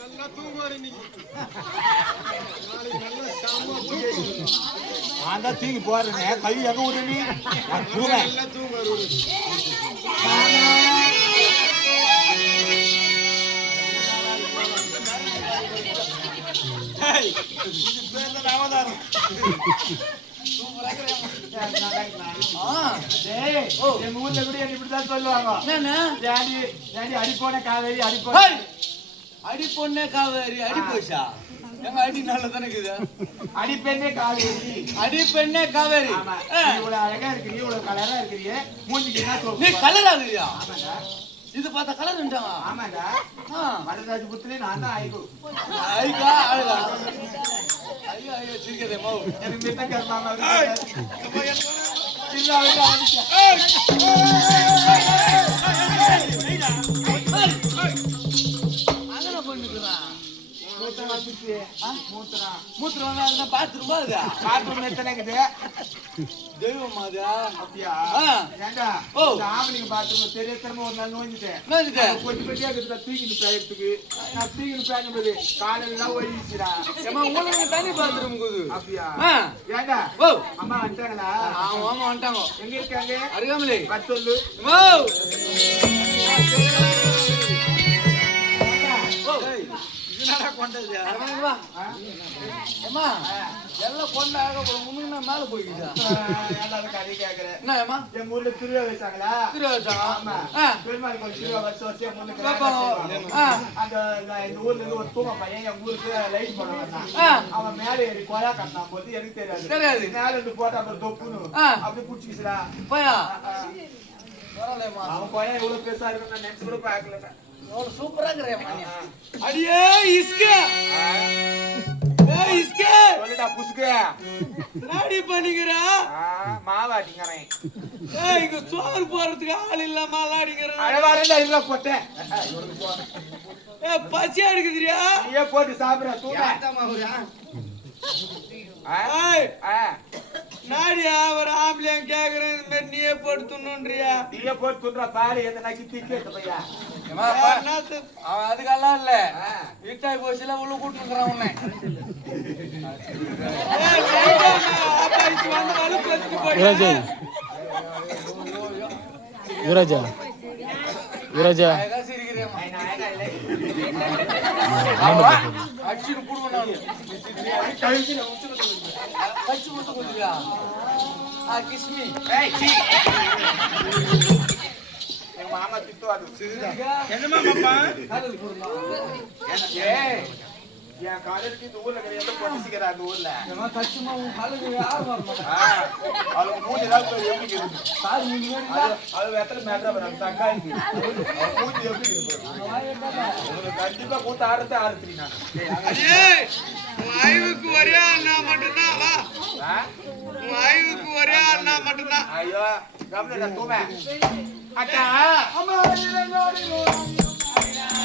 நல்லா தூங்குவாரு இன்னைக்கு. நான் தான் தூங்கி போறேன். கை எங்க விடு நீ? நல்லா தூங்குவாரு. எங்க ஊர்ல கூட இப்படிதான் சொல்லுவாங்க. அடிப்போன காவேரி அடிப்பொண்ணே காவேரி அடி போச்சா? எங்க அடி நல்லதானே இருக்குது. அடிப்பெண்ணே காவேரி அடிப்பெண்ணே காவேரி. இவ்வளவு அழகா இருக்கு, இவ்வளவு கலரா இருக்கிறீங்க. மூஞ்சிக்கு என்ன நீ கலர் ஆகுறியா? இது பார்த்தா கலர்ன்றாங்க. ஆமாடா. மடராஜ் புத்திலே நான் தான் ஆயிடு. ஐயா அழகா. ஐயா ஐயா சிரிக்கதே மோ. எனக்கு மித்த கர்மாமா இருக்கு. அங்கன பண்ணிக்குறா. மூத்திரம் பாத்ரூம் அது. பாத்ரூம் எத்தனைக்குது? தெய்வம் அது. அப்படியா? ஏண்டா ஆம்பளைங்க பாத்ரூம் தெரிய திரும்ப ஒரு நாள் நோஞ்சிட்டேன். கொஞ்சம் கொஞ்சம் தூக்கிட்டு போயிடுறதுக்கு நான் தூக்கிட்டு போயிடும்போது காலையெல்லாம் ஒழிச்சுடா. உங்களுக்கு தனி பாத்ரூம் இருக்குது. அப்படியா? ஏண்டா அம்மா வந்துட்டாங்களா? ஆமா வந்துட்டாங்க. எங்க இருக்காங்க? அருகாமலே வர சொல்லு. எல்லாம் கொண்டாக முன்னுக்கு மேல போய்க்குதா? கதை கேக்குறேன். என்னம்மா எங்க ஊர்ல திருவிழா வச்சாங்களா? ஆமா பெருமாள் கோயில் திருவிழா வருஷம் முன்னுக்கு அந்த ஊர்ல இருந்து ஒரு தூங்க பையன் எங்க ஊருக்கு லைட் போட வந்தான். அவன் மேல ஏறி கொலா கட்டினான் போது எனக்கு தெரியாது. மேல இருந்து போட்டா அப்புறம் தொப்புன்னு அப்படி குடிச்சுக்கிச்சுடா பையா. அவன் பையன் எவ்வளவு பெருசா இருக்கு நான் நினைச்சு கூட பாக்கல. சூப்பரா இருக்கிறேன். அடியே இஸ்கே இஸ்கே சொல்லுடா புஸ்கு. நாடி பண்ணிக்கிறா மாவாட்டிங்கறேன். இங்க சோறு போறதுக்கு ஆள் இல்ல மாலாடிங்கறேன். அழவாரண்டா இல்ல போட்டேன். பச்சை எடுக்குறியா? நீயே போட்டு சாப்பிடுற தூங்க. நாடியா ஒரு ஆம்பளையா கேக்குறேன் இந்த மாதிரி நீயே போட்டு துண்ணுன்றியா? நீயே போட்டு துண்ணுற பாரு எதனா கித்தி கேட்ட பையா. அதுக்கெல்லாம் இல்ல வீட்டாய் போச்சுல உள்ள கூட்டுறான் உன்னை. யுவராஜா யுவராஜா அடிச்சுட்டு போடுவேன் கட்சி கொடுத்து கொடுத்துருக்கா கிஸ்மி மாமா திட்டுவாரு. என்னமா பாப்பா? என் காலேஜ்க்கு இந்த ஊர்ல கிடையாது பொட்டிசிக்கிறா அந்த ஊர்ல. கட்சிமா உன் காலேஜ் யார் வரமாட்டா? அவளுக்கு மூணு ஏதாவது எப்படி இருக்கு? அது எத்தனை மேட்டரா வரும் தக்காளிக்கு மூஞ்சி எப்படி இருக்கு? கண்டிப்பா கூட்ட ஆரத்தை ஆரத்தி நான் ஆய்வுக்கு ஒரே அண்ணா மட்டும்தான் வா. ஆய்வுக்கு ஒரே அண்ணா மட்டும்தான். ஐயோ கம்ப்ளைண்ட் தூமே அக்கா அம்மா